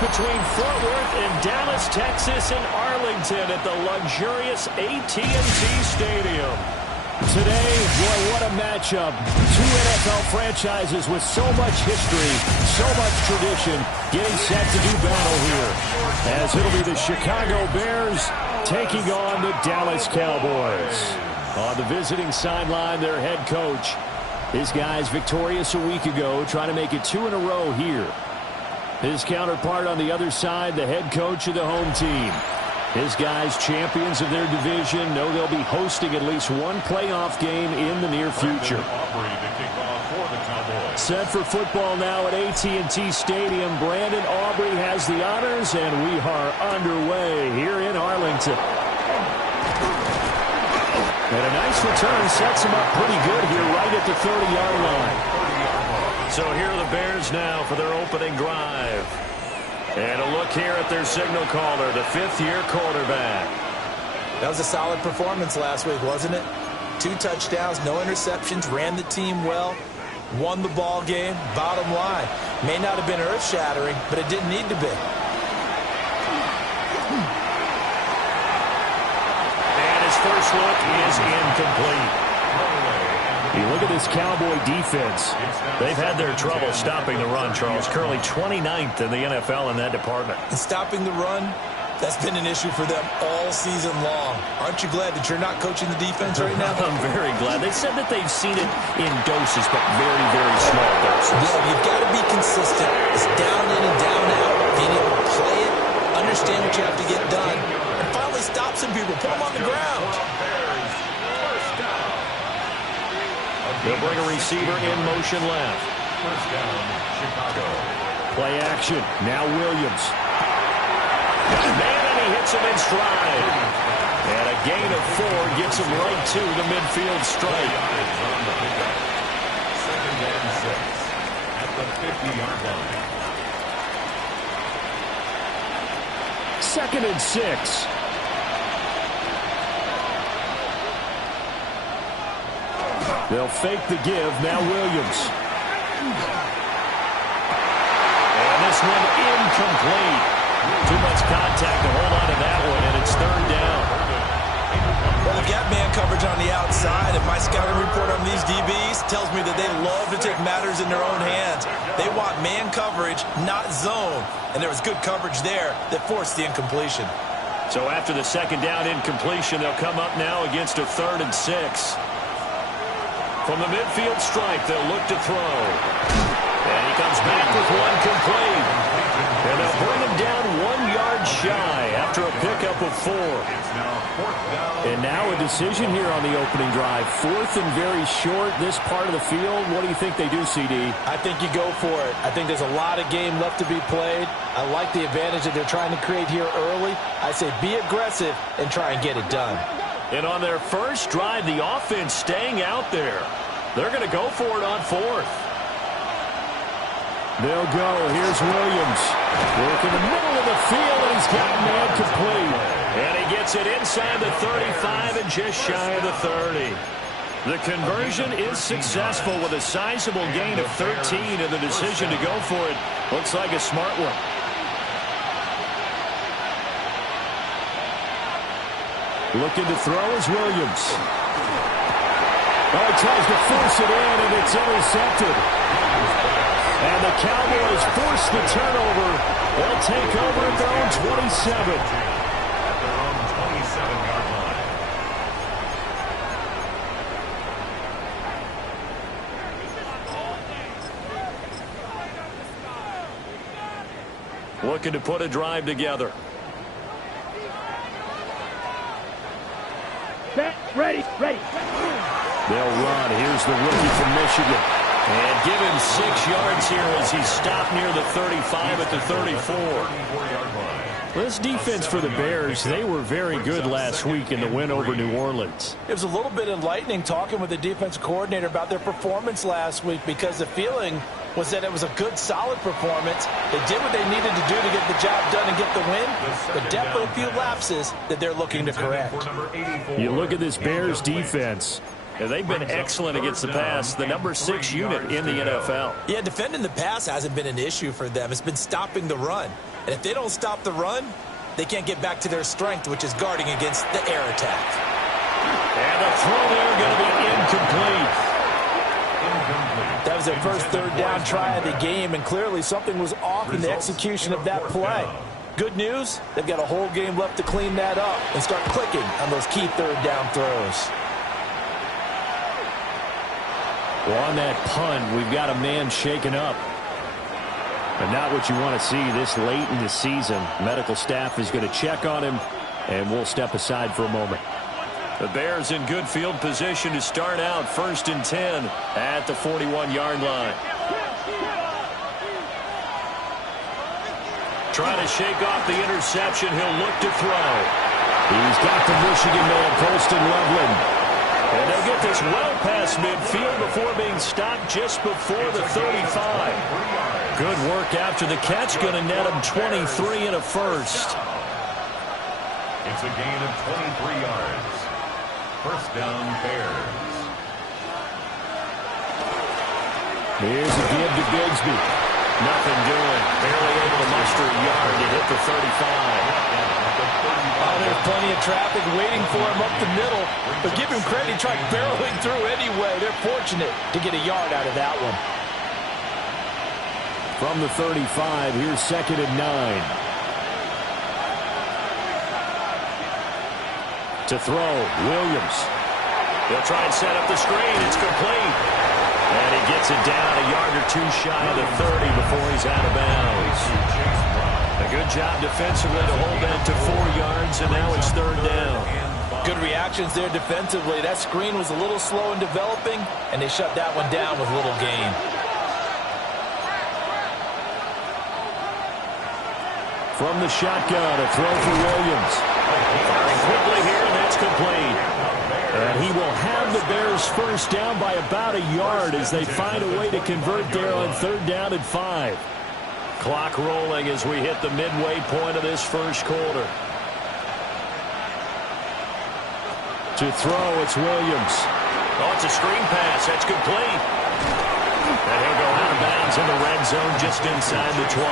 between Fort Worth and Dallas, Texas, and Arlington at the luxurious AT&T Stadium. Today, boy, what a matchup. Two NFL franchises with so much history, so much tradition, getting set to do battle here. As it'll be the Chicago Bears taking on the Dallas Cowboys. On the visiting sideline, their head coach. His guys victorious a week ago, trying to make it 2 in a row here. His counterpart on the other side, the head coach of the home team. His guys, champions of their division, know they'll be hosting at least one playoff game in the near future. Set for football now at AT&T Stadium. Brandon Aubrey has the honors, and we are underway here in Arlington. And a nice return sets him up pretty good here right at the 30-yard line. So here are the Bears now for their opening drive. And a look here at their signal caller, the fifth-year quarterback. That was a solid performance last week, wasn't it? 2 touchdowns, no interceptions, ran the team well, won the ball game. Bottom line, may not have been earth-shattering, but it didn't need to be. And his first look is incomplete. You look at this Cowboy defense. They've had their trouble stopping the run, Charles. Currently 29th in the NFL in that department. And stopping the run, that's been an issue for them all season long. Aren't you glad that you're not coaching the defense right now? I'm very glad. They said that they've seen it in doses, but very, very small doses. Yeah, you've got to be consistent. It's down in and down out. Being able to play it, understand what you have to get done, and finally stop some people, put them on the ground. They'll bring a receiver in motion left. First down, Chicago. Play action. Now Williams. Man, and he hits him in stride. And a gain of 4 gets him right to the midfield stripe. Second and 6 at the 50-yard line. Second and 6. They'll fake the give. Now Williams. And this one incomplete. Too much contact to hold on to that one, and it's third down. Well, they've got man coverage on the outside, and my scouting report on these DBs tells me that they love to take matters in their own hands. They want man coverage, not zone. And there was good coverage there that forced the incompletion. So after the second down incompletion, they'll come up now against a 3rd and 6. From the midfield stripe, they'll look to throw. And he comes back with one complete. And they'll bring him down 1 yard shy after a pickup of 4. And now a decision here on the opening drive. 4th and very short, this part of the field. What do you think they do, CD? I think you go for it. I think there's a lot of game left to be played. I like the advantage that they're trying to create here early. I say be aggressive and try and get it done. And on their first drive, the offense staying out there. They're going to go for it on 4th. They'll go. Here's Williams. Work in the middle of the field, and he's got man complete. And he gets it inside the 35 and just shy of the 30. The conversion is successful with a sizable gain of 13, and the decision to go for it looks like a smart one. Looking to throw is Williams. Oh, he tries to force it in, and it's intercepted. And the Cowboys force the turnover. They'll take over at their own 27. At their own 27-yard line. Looking to put a drive together. Ready. They'll run. Here's the rookie from Michigan. And give him 6 yards here as he's stopped near the 35 at the 34. This defense for the Bears, they were very good last week in the win over New Orleans. It was a little bit enlightening talking with the defense coordinator about their performance last week, because the feeling was that it was a good, solid performance. They did what they needed to do to get the job done and get the win, but definitely a few lapses that they're looking to correct. You look at this Bears defense. And they've been excellent against the pass, the number 6 unit in the NFL. Yeah, defending the pass hasn't been an issue for them. It's been stopping the run. And if they don't stop the run, they can't get back to their strength, which is guarding against the air attack. And the throw there going to be incomplete. That was their first third down try of the game, and clearly something was off in the execution of that play. Good news, they've got a whole game left to clean that up and start clicking on those key third down throws. Well, on that punt, we've got a man shaken up. But not what you want to see this late in the season. Medical staff is going to check on him, and we'll step aside for a moment. The Bears in good field position to start out 1st and 10 at the 41-yard line. Trying to shake off the interception. He'll look to throw. He's got the Michigan man, Colston Loveland. And they'll get this well past midfield before being stopped just before the 35. Good work after the catch. Going to net him 23 and a first. It's a gain of 23 yards. First down, Bears. Here's a give to Bigsby. Nothing doing. Barely able to muster a yard to hit the 35. Oh, there's plenty of traffic waiting for him up the middle. But give him credit, he tried barreling through anyway. They're fortunate to get a yard out of that one. From the 35, here's 2nd and 9. To throw, Williams. He'll try and set up the screen. It's complete. And he gets it down a yard or two shy of the 30 before he's out of bounds. A good job defensively to hold that to 4 yards, and now it's 3rd down. Good reactions there defensively. That screen was a little slow in developing, and they shut that one down with little gain. From the shotgun, a throw for Williams. Firing quickly here, and that's complete. And he will have the Bears first down by about a yard as they find a way to convert there on 3rd down and 5. Clock rolling as we hit the midway point of this first quarter. To throw, it's Williams. Oh, it's a screen pass. That's complete. And he'll go out of bounds in the red zone just inside the 20.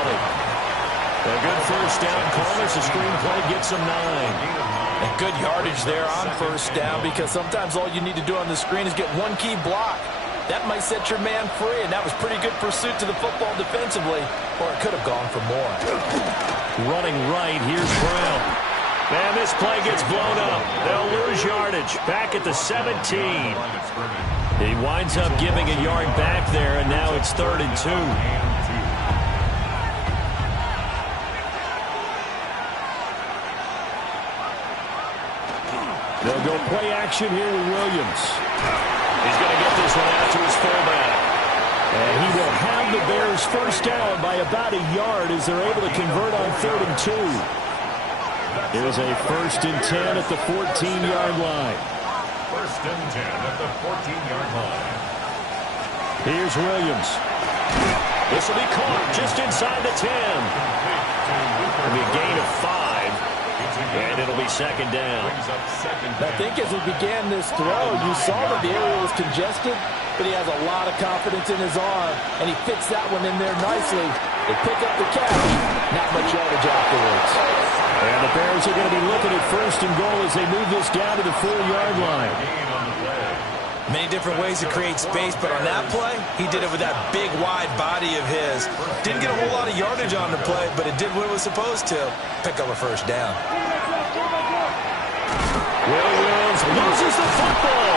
A good first down call as the screenplay gets him 9. And good yardage there on first down, because sometimes all you need to do on the screen is get one key block. That might set your man free, and that was pretty good pursuit to the football defensively, or it could have gone for more. Running right, here's Brown. And this play gets blown up. They'll lose yardage back at the 17. He winds up giving a yard back there, and now it's 3rd and 2. They'll go play action here with Williams. He's going to get this one out to his fullback. And he will have the Bears first down by about a yard as they're able to convert on 3rd and 2. Here's a 1st and 10 at the 14-yard line. 1st and 10 at the 14-yard line. Here's Williams. This will be caught just inside the 10. It'll be a gain of 5. And it'll be 2nd down. I think as he began this throw, you saw that the area was congested, but he has a lot of confidence in his arm, and he fits that one in there nicely. They pick up the catch, not much yardage afterwards. And the Bears are going to be looking at 1st and goal as they move this down to the 4-yard line. Many different ways to create space, but on that play, he did it with that big, wide body of his. Didn't get a whole lot of yardage on the play, but it did what it was supposed to. Pick up a first down. Williams loses the football.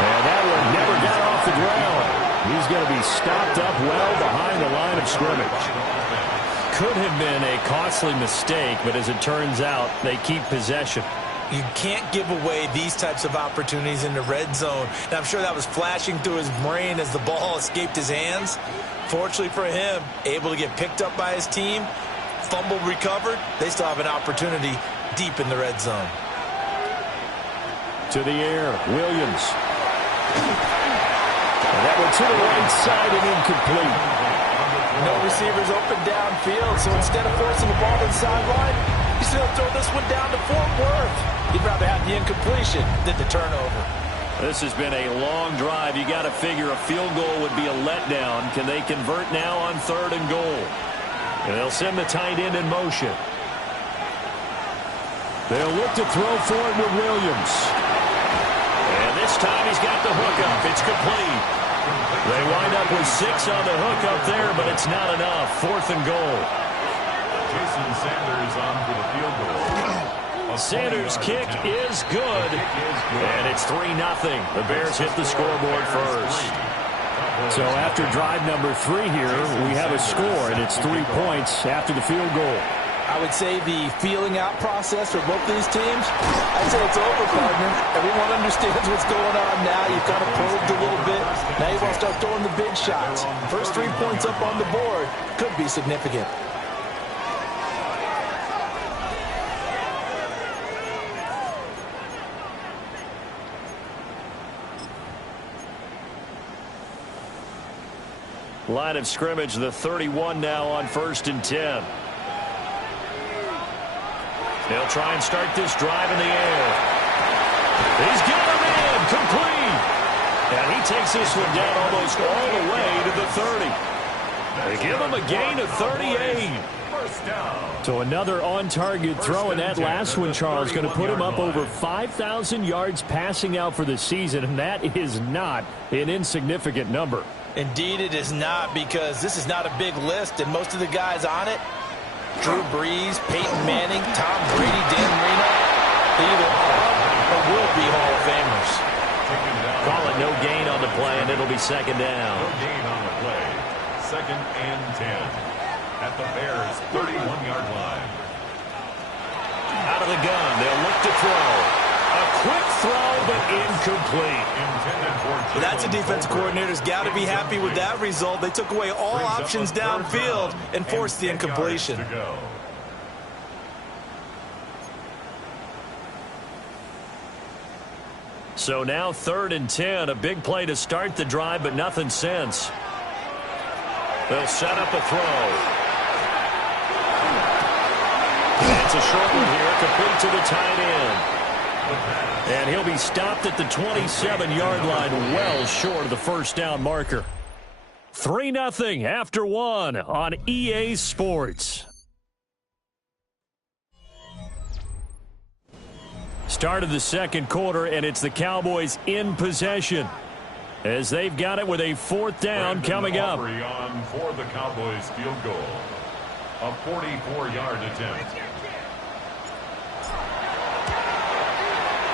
And that one never got off the ground. He's going to be stopped up well behind the line of scrimmage. Could have been a costly mistake, but as it turns out, they keep possession. You can't give away these types of opportunities in the red zone. And I'm sure that was flashing through his brain as the ball escaped his hands. Fortunately for him, able to get picked up by his team, fumble recovered. They still have an opportunity deep in the red zone. To the air, Williams. And that one to the right side and incomplete. No receivers open downfield, so instead of forcing the ball to the sideline, he's going to throw this one down to Fort Worth. He'd rather have the incompletion than the turnover. This has been a long drive. You got to figure a field goal would be a letdown. Can they convert now on 3rd and goal? And they'll send the tight end in motion. They'll look to throw for it with Williams. And this time he's got the hookup. It's complete. They wind up with 6 on the hookup there, but it's not enough. 4th and goal. Jason Sanders on for the field goal. Sanders' kick is good. And it's 3-0. The Bears hit the scoreboard first. So after drive number 3 here, we have a score, and it's 3 points after the field goal. I would say the feeling out process for both these teams, I'd say it's over, partner. Everyone understands what's going on now. You've kind of probed a little bit. Now you want to start throwing the big shots. First 3 points up on the board could be significant. Line of scrimmage, the 31 now on 1st and 10. They'll try and start this drive in the air. He's got him in, complete. And he takes this one down almost all the way to the 30. They give him a gain of 38. So another on-target throw, and that last one, Charles, going to put him up over 5,000 yards passing out for the season, and that is not an insignificant number. Indeed it is not, because this is not a big list, and most of the guys on it, Drew Brees, Peyton Manning, Tom Brady, Dan Marino, they either are or will be Hall of Famers. Call it no gain on the play, and it'll be 2nd down. No gain on the play. 2nd and 10 at the Bears' 31-yard line. Out of the gun, they'll look to throw. A quick throw, but incomplete. That's a defensive coordinator's got to be happy with that result. They took away all options downfield and forced the incompletion. So now 3rd and 10, a big play to start the drive, but nothing since. They'll set up a throw. It's a short one here, complete to the tight end. And he'll be stopped at the 27-yard line, well short of the 1st down marker. 3-0 after 1 on EA Sports. Start of the 2nd quarter, and it's the Cowboys in possession, as they've got it with a 4th down coming up. On for the Cowboys field goal. A 44-yard attempt.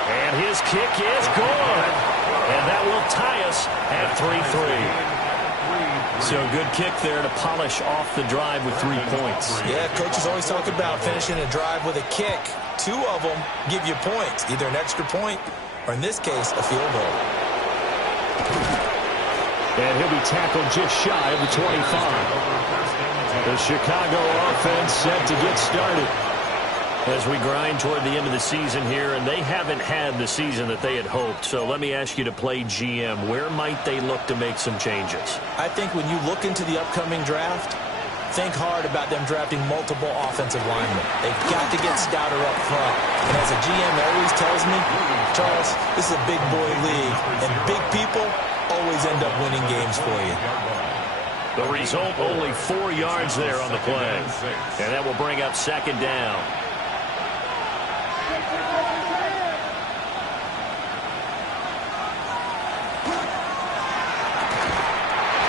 And his kick is good. And that will tie us at 3-3. So good kick there to polish off the drive with 3 points. Yeah, coaches always talk about finishing a drive with a kick. 2 of them give you points, either an extra point or, in this case, a field goal. And he'll be tackled just shy of the 25. The Chicago offense set to get started as we grind toward the end of the season here, and they haven't had the season that they had hoped. So let me ask you to play GM. Where might they look to make some changes? I think when you look into the upcoming draft, think hard about them drafting multiple offensive linemen. They've got to get stouter up front. And as a GM always tells me, Charles, this is a big boy league, and big people always end up winning games for you. The result, only 4 yards there on the play. And that will bring up 2nd down.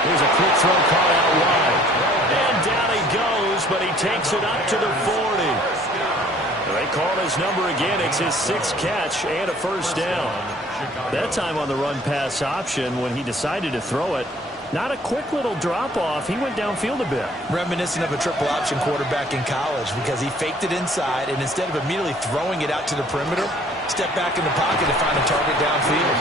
Here's a quick throw caught out wide. And down he goes, but he takes it up to the 40. They call his number again. It's his 6th catch and a 1st down. That time on the run-pass option when he decided to throw it. Not a quick little drop-off. He went downfield a bit. Reminiscent of a triple-option quarterback in college, because he faked it inside, and instead of immediately throwing it out to the perimeter, stepped back in the pocket to find a target downfield.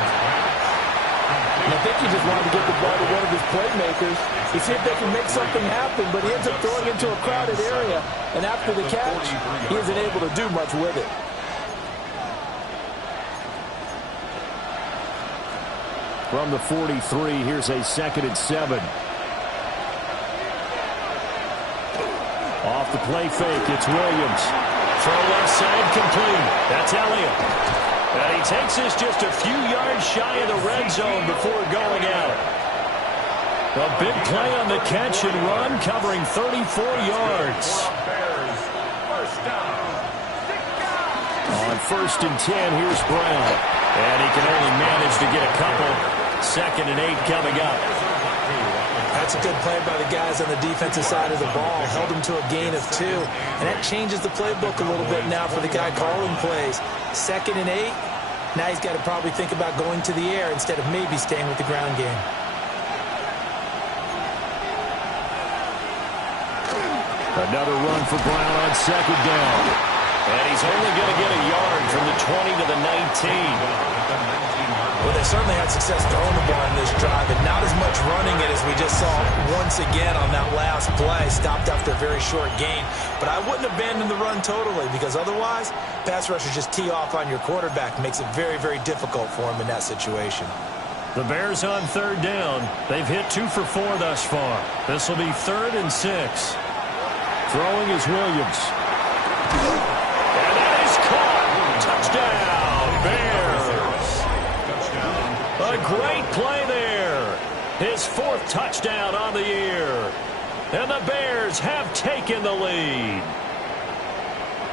And I think he just wanted to get the ball to one of his playmakers to see if they can make something happen, but he ends up throwing into a crowded area, and after the catch, he isn't able to do much with it. From the 43, here's a 2nd and 7. Off the play fake, it's Williams. Throw left side complete. That's Elliott. And he takes this just a few yards shy of the red zone before going out. A big play on the catch and run, covering 34 yards. On 1st and 10, here's Brown. And he can only manage to get a couple. 2nd and 8 coming up. That's a good play by the guys on the defensive side of the ball. Held him to a gain of 2. And that changes the playbook a little bit now for the guy calling plays. 2nd and 8. Now he's got to probably think about going to the air instead of maybe staying with the ground game. Another run for Brown on 2nd down. And he's only going to get a yard from the 20 to the 19. Well, they certainly had success throwing the ball in this drive, and not as much running it as we just saw once again on that last play. Stopped after a very short gain. But I wouldn't abandon the run totally, because otherwise, pass rushers just tee off on your quarterback. Makes it very, very difficult for him in that situation. The Bears on 3rd down. They've hit 2 for 4 thus far. This will be 3rd and 6. Throwing is Williams. And that is caught. Touchdown, Bears. A great play there. His 4th touchdown on the year. And the Bears have taken the lead.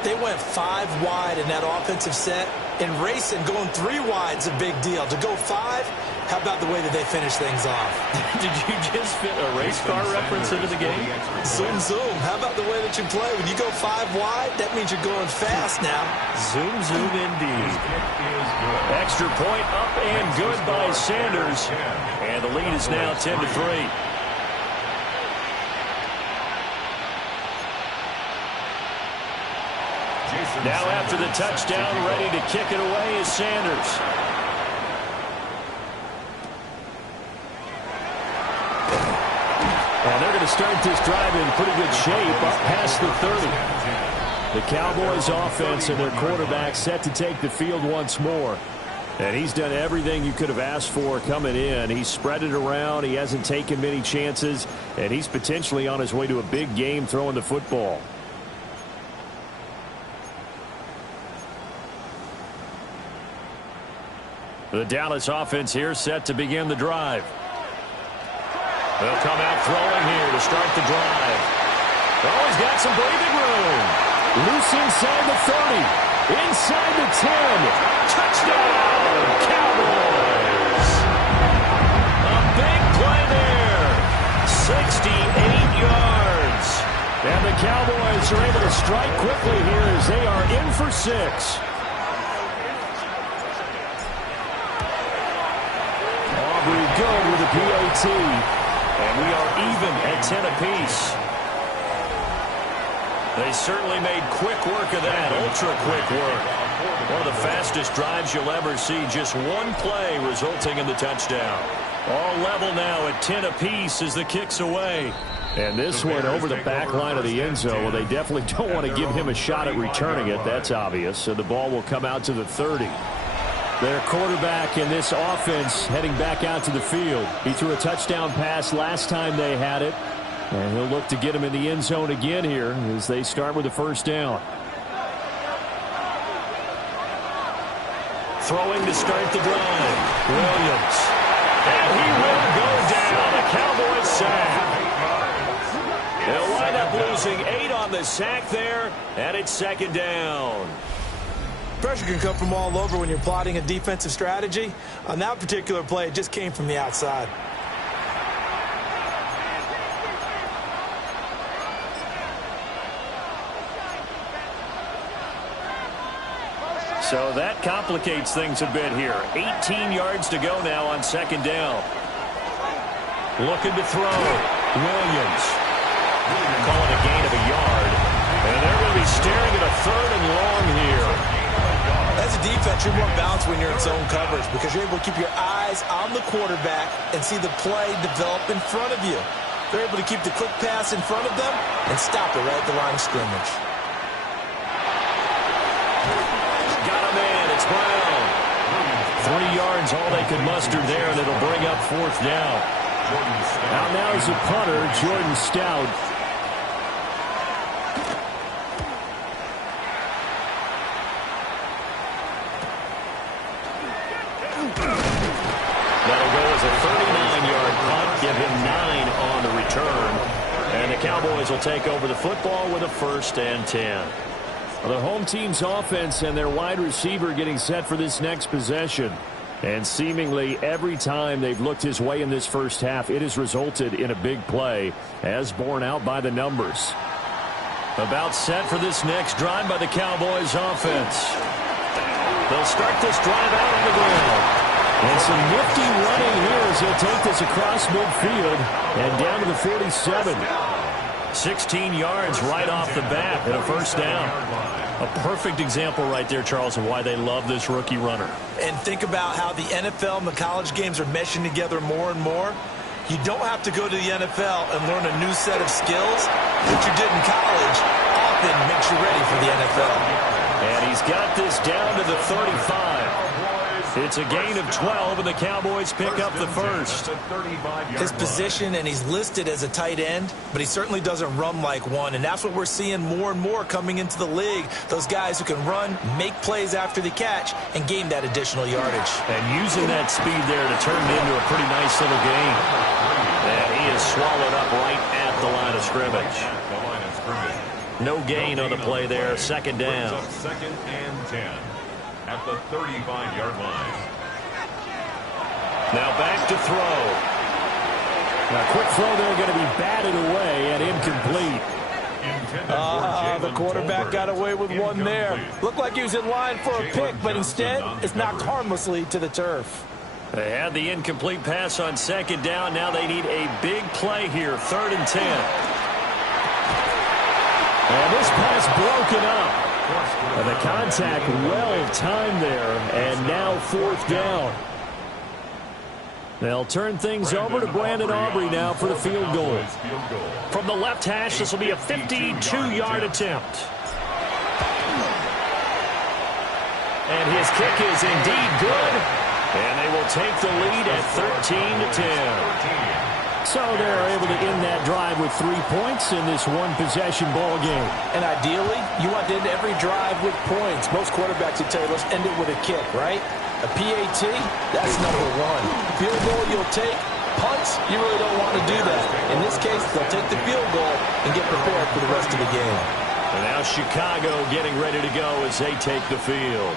They went 5 wide in that offensive set. And racing, going 3 wide is a big deal. To go 5, how about the way that they finish things off? Did you just fit a race car reference into the game? Zoom, zoom. How about the way that you play? When you go 5 wide, that means you're going fast now. Zoom, zoom indeed. Extra point up and good by Sanders. And the lead is now 10-3. Now after the touchdown, ready to kick it away is Sanders. And they're going to start this drive in pretty good shape up past the 30. The Cowboys offense and their quarterback set to take the field once more. And he's done everything you could have asked for coming in. He's spread it around. He hasn't taken many chances. And he's potentially on his way to a big game throwing the football. The Dallas offense here set to begin the drive. They'll come out throwing here to start the drive. Oh, he's got some breathing room. Loose inside the 30. Inside the 10. Touchdown, Cowboys. A big play there. 68 yards. And the Cowboys are able to strike quickly here as they are in for 6. Good with a PAT. And we are even at 10 apiece. They certainly made quick work of that. Ultra quick work. One of the fastest drives you'll ever see. Just one play resulting in the touchdown. All level now at 10 apiece as the kick's away. And this one over the back line of the end zone. Well, they definitely don't want to give him a shot at returning it. That's obvious. So the ball will come out to the 30. Their quarterback in this offense heading back out to the field. He threw a touchdown pass last time they had it. And he'll look to get him in the end zone again here as they start with the 1st down. Throwing to start the drive. Williams. And he will go down. A Cowboys sack. They'll wind up losing 8 on the sack there. And it's 2nd down. Pressure can come from all over when you're plotting a defensive strategy. On that particular play, it just came from the outside. So that complicates things a bit here. 18 yards to go now on 2nd down. Looking to throw. Williams. Calling a gain of a yard. And they're going to be staring at a 3rd and long here. As a defense, you're more balanced when you're in zone coverage because you're able to keep your eyes on the quarterback and see the play develop in front of you. They're able to keep the quick pass in front of them and stop it right at the line of scrimmage. Got a man. It's Brown. 3 yards, all they could muster there, and it'll bring up 4th down. Out now is a punter, Jordan Stout. That'll go as a 39-yard punt, give him 9 the Cowboys will take over the football with a 1st and 10. Well, the home team's offense and their wide receiver getting set for this next possession. And seemingly every time they've looked his way in this first half, it has resulted in a big play, as borne out by the numbers. About set for this next drive by the Cowboys offense. They'll start this drive out on the ground. And some nifty running here as he'll take this across midfield and down to the 47. 16 yards right off the bat and a 1st down. A perfect example right there, Charles, of why they love this rookie runner. And think about how the NFL and the college games are meshing together more and more. You don't have to go to the NFL and learn a new set of skills. What you did in college often makes you ready for the NFL. And he's got this down to the 35. It's a gain of 12, and the Cowboys pick up the 1st. His position, and he's listed as a tight end, but he certainly doesn't run like one, and that's what we're seeing more and more coming into the league. Those guys who can run, make plays after the catch, and gain that additional yardage. And using that speed there to turn it into a pretty nice little gain. And he is swallowed up right at the line of scrimmage. No gain on the play there. 2nd down. 2nd and 10. At the 35-yard line. Now back to throw. Now, quick throw there, going to be batted away and incomplete. The quarterback got away with one there. Looked like he was in line for a pick, but instead it's knocked harmlessly to the turf. They had the incomplete pass on 2nd down. Now they need a big play here. 3rd and 10. And this pass broken up. And the contact well timed there, and now 4th down. They'll turn things over to Brandon Aubrey now for the field goal. From the left hash, this will be a 52-yard attempt. And his kick is indeed good. And they will take the lead at 13-10. So they're able to end that drive with 3 points in this one-possession ball game. And ideally, you want to end every drive with points. Most quarterbacks would tell you, let's end it with a kick, right? A PAT, that's number 1. Field goal you'll take. Punts, you really don't want to do that. In this case, they'll take the field goal and get prepared for the rest of the game. And now Chicago getting ready to go as they take the field.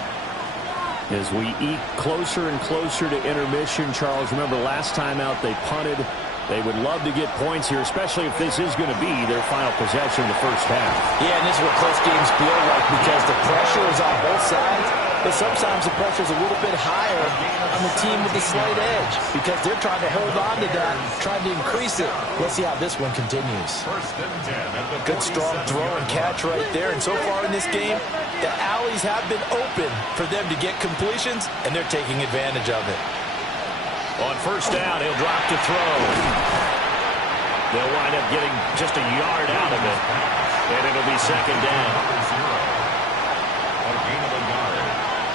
As we eke closer and closer to intermission, Charles, remember last time out they punted. They would love to get points here, especially if this is going to be their final possession in the first half. Yeah, and this is what close games feel like because the pressure is on both sides, but sometimes the pressure is a little bit higher on the team with the slight edge because they're trying to hold on to that, trying to increase it. Let's see how this one continues. Good strong throw and catch right there, and so far in this game, the alleys have been open for them to get completions, and they're taking advantage of it. On 1st down, he'll drop to throw. They'll wind up getting just a yard out of it. And it'll be 2nd down. A gain of a yard.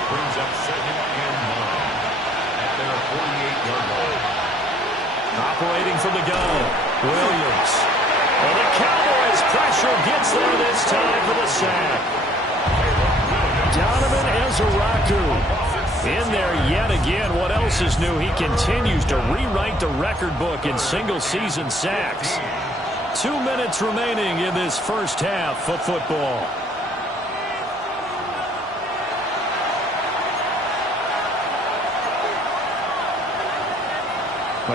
Brings up 2nd and 9. At their 48-yard line. Operating from the gun, Williams. And the Cowboys pressure gets there this time for the sack. Donovan Ezeraku in there yet again. What else is new? He continues to rewrite the record book in single-season sacks. 2 minutes remaining in this first half of football.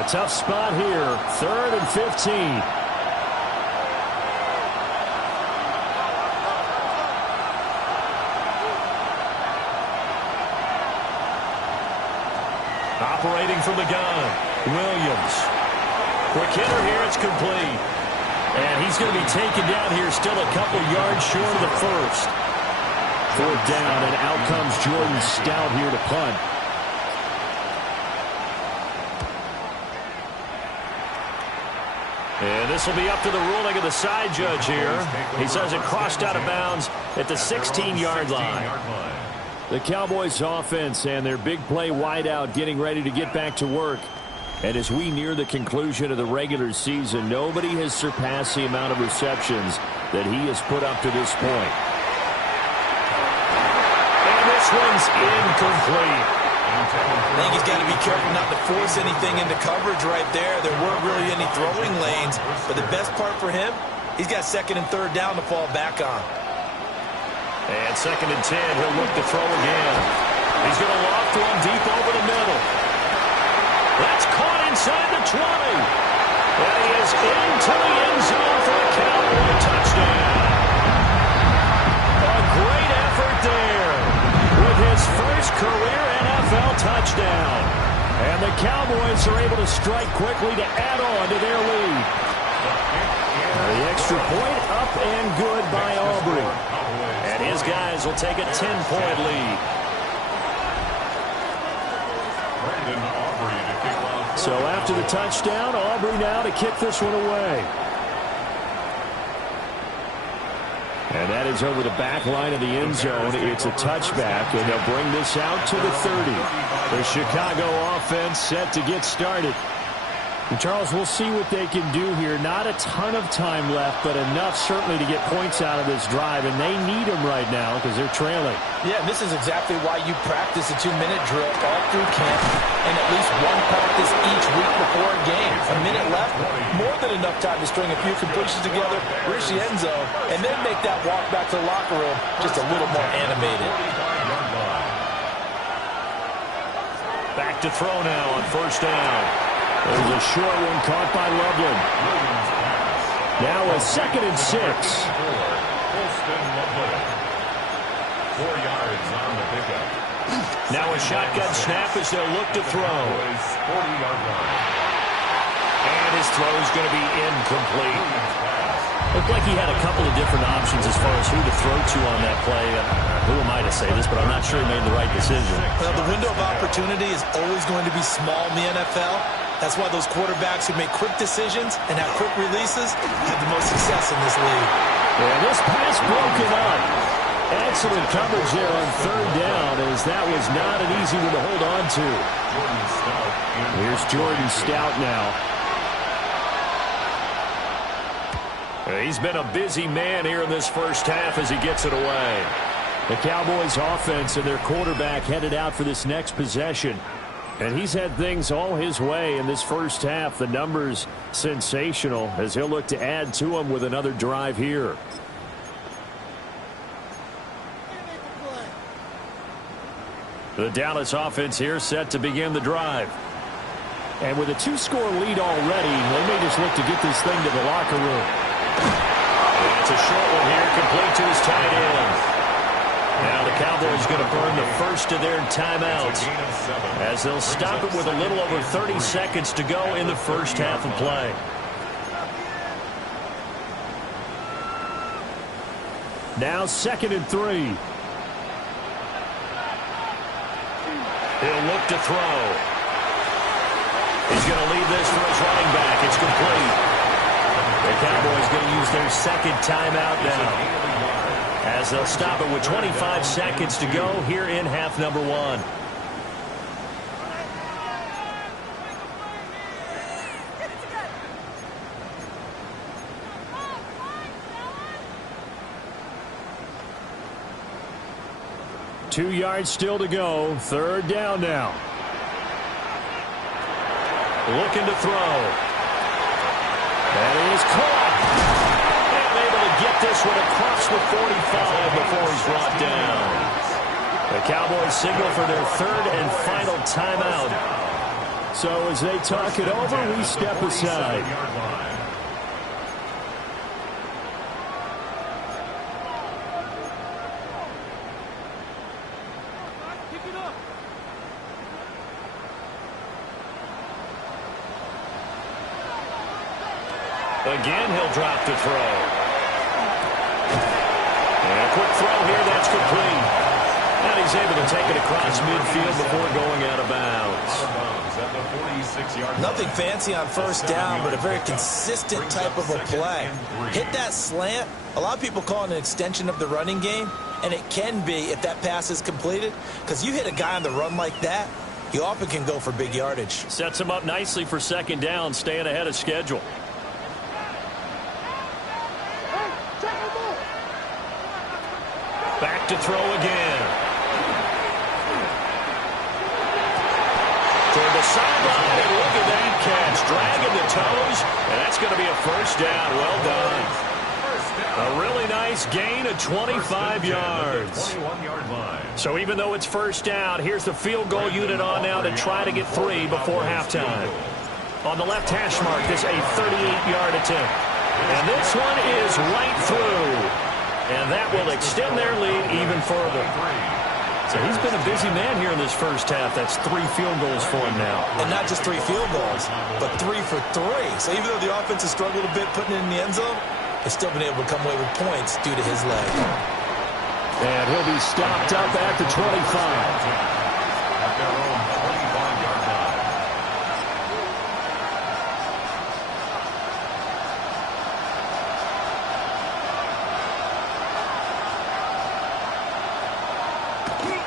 A tough spot here. 3rd and 15. Operating from the gun, Williams. Quick hitter here, it's complete. And he's going to be taken down here still a couple yards short of the 1st. 4th down, and out comes Jordan Stout here to punt. And this will be up to the ruling of the side judge here. He says it crossed out of bounds at the 16-yard line. The Cowboys offense and their big play wideout getting ready to get back to work. And as we near the conclusion of the regular season, nobody has surpassed the amount of receptions that he has put up to this point. And this one's incomplete. I think he's got to be careful not to force anything into coverage right there. There weren't really any throwing lanes, but the best part for him, He's got second and third down to fall back on. And second and 10, he'll look to throw again. He's going to loft one deep over the middle. That's caught inside the 20. And he is into the end zone for a Cowboy touchdown. A great effort there with his first career NFL touchdown. And the Cowboys are able to strike quickly to add on to their lead. The extra point up and good by Aubrey. And his guys will take a 10-point lead. So after the touchdown, Aubrey now to kick this one away. And that is over the back line of the end zone. It's a touchback, and they'll bring this out to the 30. The Chicago offense set to get started. And Charles, we'll see what they can do here. Not a ton of time left, but enough certainly to get points out of this drive, and they need them right now because they're trailing. Yeah, and this is exactly why you practice a 2-minute drill all through camp and at least one practice each week before a game. A minute left, more than enough time to string a few completions together, reach the end zone, and then make that walk back to the locker room just a little more animated. Back to throw now on first down. There's a short one caught by Loveland. Now a second and 6. 4 yards on the pickup. Now a shotgun snap as they'll look to throw. 40-yard line. And his throw is going to be incomplete. Looked like he had a couple of different options as far as who to throw to on that play. Who am I to say this, but I'm not sure he made the right decision. Well, the window of opportunity is always going to be small in the NFL. That's why those quarterbacks who make quick decisions and have quick releases have the most success in this league. Yeah, this pass broken up. Excellent coverage there on third down, as that was not an easy one to hold on to. Here's Jordan Stout now. He's been a busy man here in this first half as he gets it away. The Cowboys offense and their quarterback headed out for this next possession. And he's had things all his way in this first half. The numbers sensational as he'll look to add to them with another drive here. The Dallas offense here set to begin the drive. And with a 2-score lead already, they may just look to get this thing to the locker room. It's a short one here, complete to his tight end. Now the Cowboys going to burn the first of their timeouts as they'll stop it with a little over 30 seconds to go in the first half of play. Now second and 3. He'll look to throw. He's going to leave this for his running back. It's complete. The Cowboys going to use their second timeout now, as they'll stop it with 25 seconds to go here in half number 1. Two yards still to go. Third down now. Looking to throw. And he is caught. And able to get this one across the 45 before he's brought down. The Cowboys signal for their third and final timeout. So as they talk it over, we step aside. Again, he'll drop to throw. And a quick throw here, that's complete. And he's able to take it across midfield before going out of bounds. Nothing fancy on first down, but a very consistent type of a play. Hit that slant. A lot of people call it an extension of the running game, and it can be if that pass is completed, because you hit a guy on the run like that, you often can go for big yardage. Sets him up nicely for second down, staying ahead of schedule. Back to throw again. Toward the sideline, and look at that catch. Dragging the toes, and that's going to be a first down. Well done. Cowboys gain of 25 yards. 21-yard line. So even though it's first down, here's the field goal unit on now to try to get 3 before halftime. On the left hash mark, this a 38-yard attempt. And this one is right through. And that will extend their lead even further. So he's been a busy man here in this first half. That's 3 field goals for him now. And not just 3 field goals, but 3 for 3. So even though the offense has struggled a bit putting it in the end zone, they've still been able to come away with points due to his leg. And he'll be stopped up at the 25. At their own 25-yard line.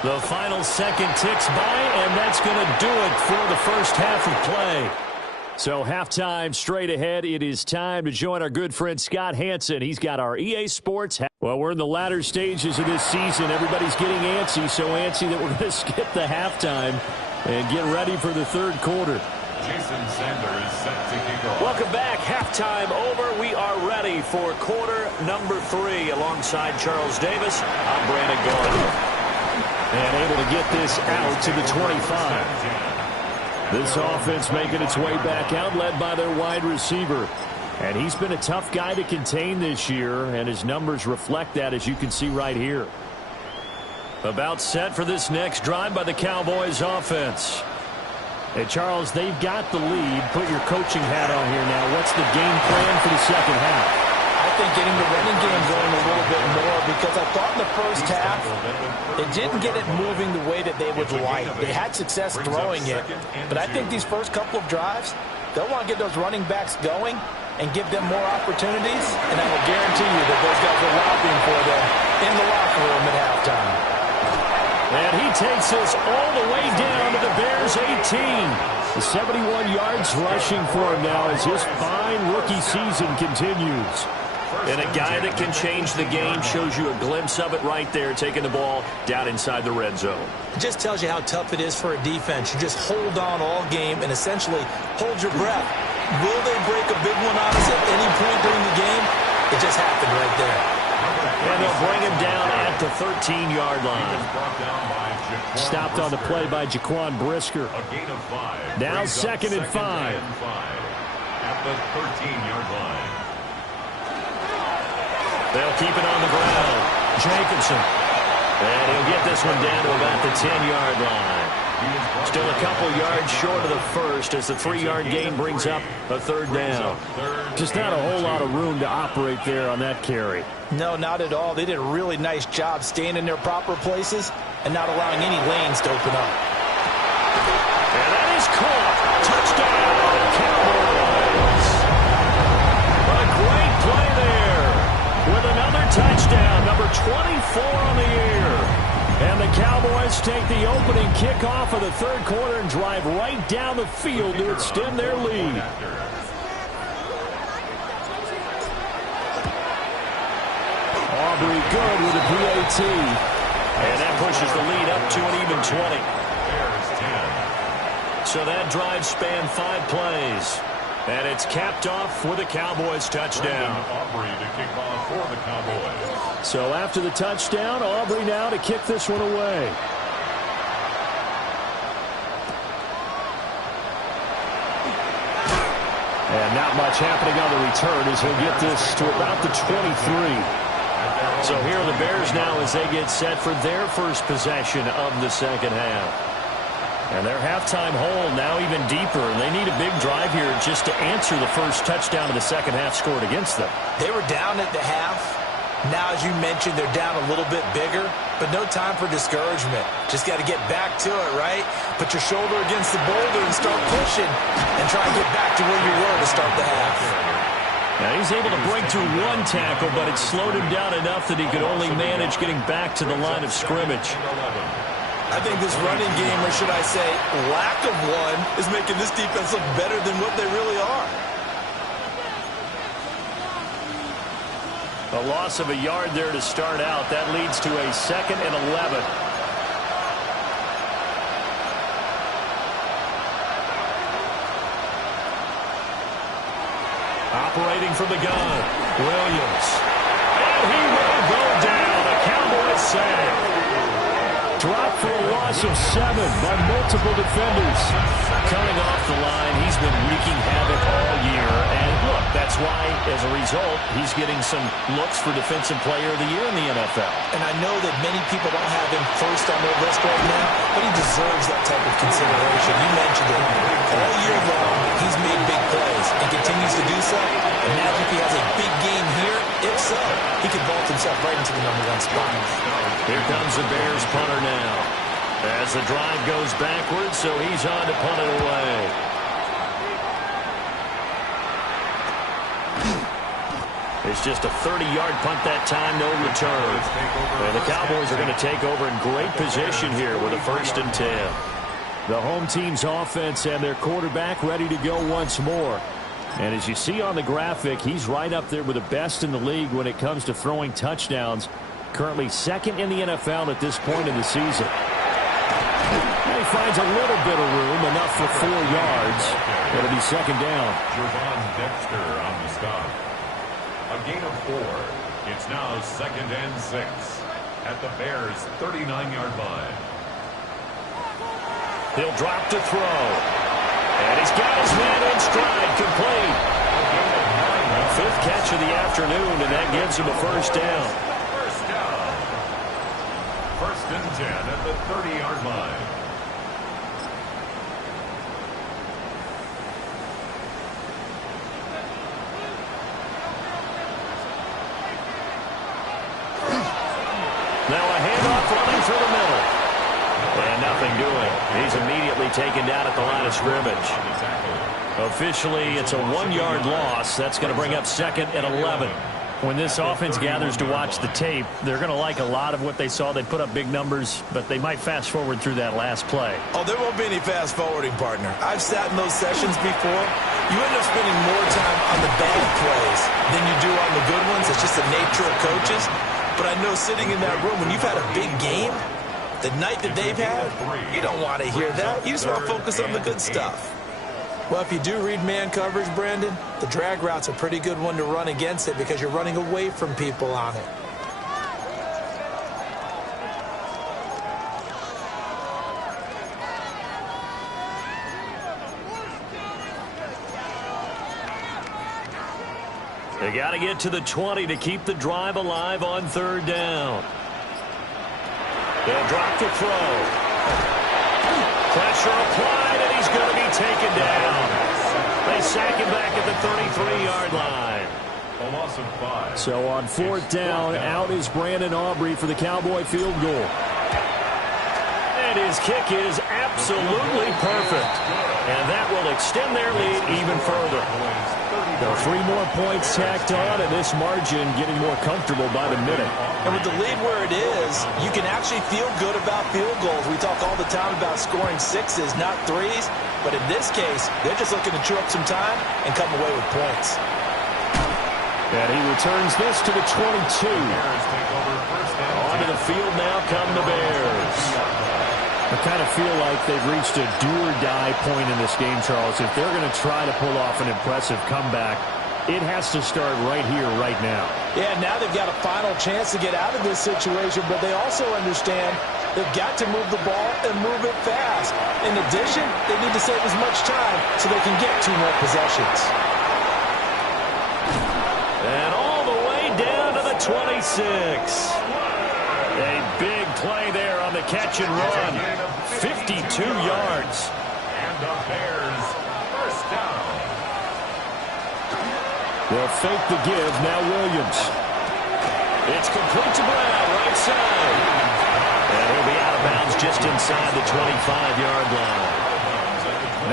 The final second ticks by, and that's going to do it for the first half of play. So halftime straight ahead. It is time to join our good friend Scott Hansen. He's got our EA Sports. Well, we're in the latter stages of this season. Everybody's getting antsy, so antsy that we're going to skip the halftime and get ready for the third quarter. Jason Sander is set to kick off. Welcome back. Halftime over. We are ready for quarter number 3 alongside Charles Davis. I'm Brandon Gardner. And able to get this out to the 25. This offense making its way back out, led by their wide receiver. And he's been a tough guy to contain this year, and his numbers reflect that, as you can see right here. About set for this next drive by the Cowboys offense. Hey, Charles, they've got the lead. Put your coaching hat on here now. What's the game plan for the second half? I think getting the running game going a little bit more, because I thought in the first half they didn't get it moving the way that they would like. They had success throwing it, but I think these first couple of drives, they'll want to get those running backs going and give them more opportunities, and I will guarantee you that those guys are lobbying for them in the locker room at halftime. And he takes us all the way down to the Bears' 18. The 71 yards rushing for him now as his fine rookie season continues. And a guy that can change the game, shows you a glimpse of it right there, taking the ball down inside the red zone. It just tells you how tough it is for a defense. You just hold on all game and essentially hold your breath. Will they break a big one on us at any point during the game? It just happened right there. And they'll bring him down at the 13-yard line. Stopped on the play by Jaquan Brisker. A gain of 5. Now second and 5. At the 13-yard line. They'll keep it on the ground. Jacobson. And he'll get this one down to about the 10-yard line. Still a couple yards short of the first as the 3-yard gain brings up a third down. Just not a whole lot of room to operate there on that carry. No, not at all. They did a really nice job staying in their proper places and not allowing any lanes to open up. And that is caught. Touchdown, Cowboys. What a great play there. With another touchdown, number 24 on the year. And the Cowboys take the opening kickoff of the third quarter and drive right down the field to extend their lead. Aubrey good with a PAT. And that pushes the lead up to an even 20. So that drive spanned 5 plays. And it's capped off with a Cowboys touchdown. Aubrey to kick off for the Cowboys. So after the touchdown, Aubrey now to kick this one away. And not much happening on the return as he'll get this to about the 23. So here are the Bears now as they get set for their first possession of the second half. And their halftime hole now even deeper. And they need a big drive here just to answer the first touchdown of the second half scored against them. They were down at the half. Now, as you mentioned, they're down a little bit bigger, but no time for discouragement. Just got to get back to it, right? Put your shoulder against the boulder and start pushing and try and get back to where you were to start the half. Now he's able to break through one tackle, but it slowed him down enough that he could only manage getting back to the line of scrimmage. I think this running game, or should I say lack of one, is making this defense look better than what they really are. A loss of a yard there to start out. That leads to a 2nd and 11. Operating from the gun, Williams. And And he will go down. A Cowboys sack. Dropped for a loss of 7 by multiple defenders. Coming off the line, he's been wreaking havoc all year. And look, that's why, as a result, he's getting some looks for Defensive Player of the Year in the NFL. And I know that many people don't have him first on their list right now, but he deserves that type of consideration. You mentioned it. All year long, he's made big plays and continues to do so. Imagine if he has a big game here. If so, he could vault himself right into the #1 spot. Here comes the Bears punter now. As the drive goes backwards, so he's on to punt it away. It's just a 30-yard punt that time, no return. And the Cowboys are going to take over in great position here with a 1st and 10. The home team's offense and their quarterback ready to go once more. And as you see on the graphic, he's right up there with the best in the league when it comes to throwing touchdowns. Currently 2nd in the NFL at this point in the season. And he finds a little bit of room, enough for 4 yards. It'll be 2nd down. Javon Dexter on the stop. A gain of 4. It's now 2nd and 6 at the Bears' 39-yard line. He'll drop to throw. And he's got his man in stride, complete. 5th catch of the afternoon, and that gives him a 1st down. 1st and 10 at the 30-yard line. Now a handoff running through the middle. And nothing doing. He's immediately taken down at the line of scrimmage. Officially, it's a 1-yard loss. That's going to bring up 2nd and 11. When this offense gathers to watch the tape, they're going to like a lot of what they saw. They put up big numbers, but they might fast forward through that last play. Oh, there won't be any fast forwarding, partner. I've sat in those sessions before. You end up spending more time on the bad plays than you do on the good ones. It's just the nature of coaches. But I know sitting in that room, when you've had a big game, the night that they've had, you don't want to hear that. You just want to focus on the good stuff. Well, if you do read man coverage, Brandon, the drag route's a pretty good one to run against it because you're running away from people on it. They got to get to the 20 to keep the drive alive on 3rd down. They'll drop to throw. Pressure applied, and he's going to be taken down. They sack him back at the 33-yard line. A loss of 5. So on 4th down, out is Brandon Aubrey for the Cowboy field goal. And his kick is absolutely perfect. And that will extend their lead even further. There are 3 more points tacked on, and this margin getting more comfortable by the minute. And with the lead where it is, you can actually feel good about field goals. We talk all the time about scoring 6s, not 3s. But in this case, they're just looking to chew up some time and come away with points. And he returns this to the 22. Onto the field now come the Bears. I kind of feel like they've reached a do-or-die point in this game, Charles. If they're going to try to pull off an impressive comeback, it has to start right here, right now. Yeah, now they've got a final chance to get out of this situation, but they also understand they've got to move the ball and move it fast. In addition, they need to save as much time so they can get 2 more possessions. And all the way down to the 26. A big play there on the catch and run. 52 yards. And the Bears, 1st down. They'll fake the give. Now Williams. It's complete to Brown, right side. And he'll be out of bounds just inside the 25-yard line.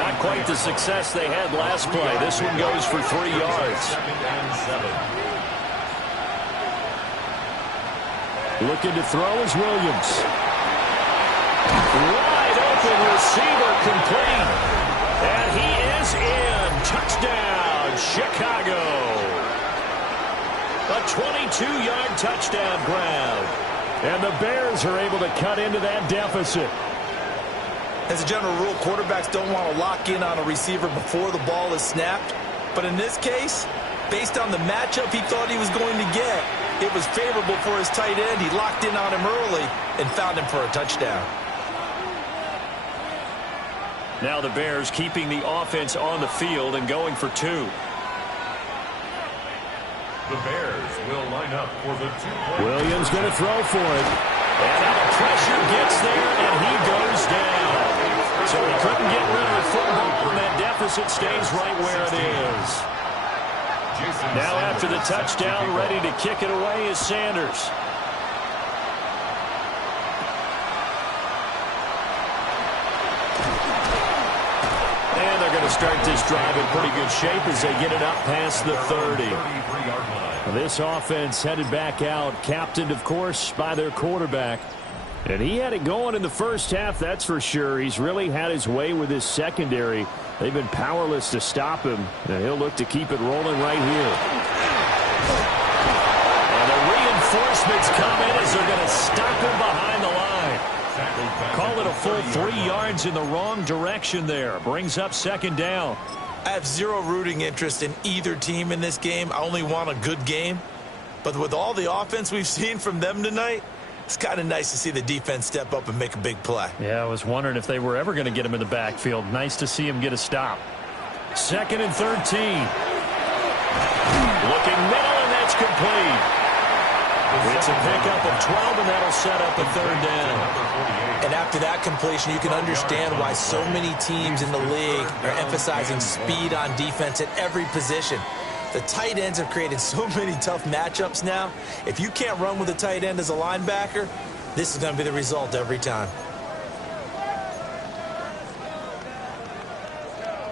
Not quite the success they had last play. This one goes for 3 yards. 2nd and 7. Looking to throw is Williams. Wide open receiver complete. And he is in. Touchdown, Chicago. A 22-yard touchdown grab. And the Bears are able to cut into that deficit. As a general rule, quarterbacks don't want to lock in on a receiver before the ball is snapped. But in this case, based on the matchup he thought he was going to get, It was favorable for his tight end. He locked in on him early and found him for a touchdown. Now the Bears keeping the offense on the field and going for 2. The Bears will line up for the 2-point. Williams going to throw for it. And now the pressure gets there, and he goes down. So he couldn't get rid of the football, and that deficit stays right where it is. Now after the touchdown, ready to kick it away is Sanders. And they're going to start this drive in pretty good shape as they get it up past the 30. This offense headed back out, captained, of course, by their quarterback. And he had it going in the first half, that's for sure. He's really had his way with his secondary. They've been powerless to stop him, and he'll look to keep it rolling right here. And the reinforcements come in as they're going to stop him behind the line. Call it a full 3 yards in the wrong direction there. Brings up second down. I have zero rooting interest in either team in this game. I only want a good game. But with all the offense we've seen from them tonight, it's kind of nice to see the defense step up and make a big play. Yeah, I was wondering if they were ever going to get him in the backfield. Nice to see him get a stop. 2nd and 13. Looking middle, and that's complete. It's a pickup of 12, and that'll set up a 3rd down. And after that completion, you can understand why so many teams in the league are emphasizing speed on defense at every position. The tight ends have created so many tough matchups now. If you can't run with a tight end as a linebacker, this is going to be the result every time.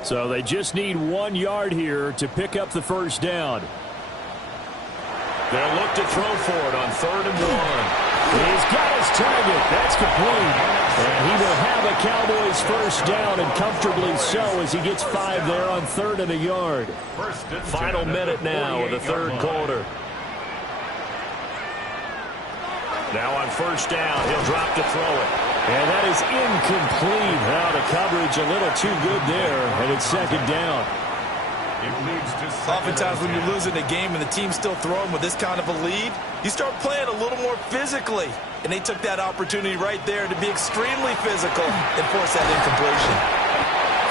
So they just need 1 yard here to pick up the first down. They'll look to throw for it on 3rd and 1. He's got his target. That's complete. And he will have a Cowboys first down, and comfortably so, as he gets 5 there on 3rd and a yard. Final minute now of the 3rd quarter. Now on first down, he'll drop to throw it. And that is incomplete. Now the coverage a little too good there, and it's 2nd down. Oftentimes when you're losing a game and the team's still throwing with this kind of a lead, you start playing a little more physically. And they took that opportunity right there to be extremely physical and force that incompletion.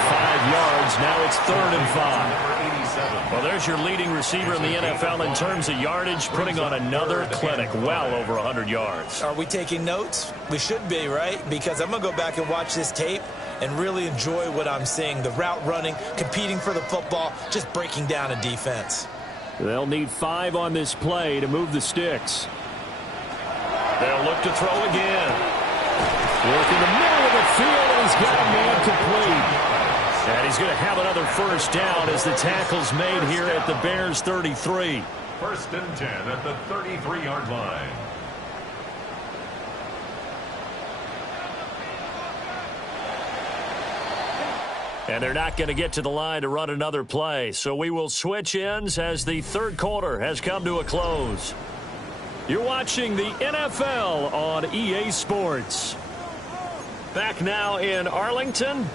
5 yards. Now it's 3rd and 5. Well, there's your leading receiver in the NFL in terms of yardage, putting on another clinic, well over 100 yards. Are we taking notes? We should be, right? Because I'm going to go back and watch this tape and really enjoy what I'm seeing. The route running, competing for the football, just breaking down a defense. They'll need 5 on this play to move the sticks. They'll look to throw again. Work in the middle of the field, and he's got a man complete. And he's going to have another first down as the tackle's made here at the Bears' 33. 1st and 10 at the 33-yard line. And they're not going to get to the line to run another play. So we will switch ends as the 3rd quarter has come to a close. You're watching the NFL on EA Sports. Back now in Arlington.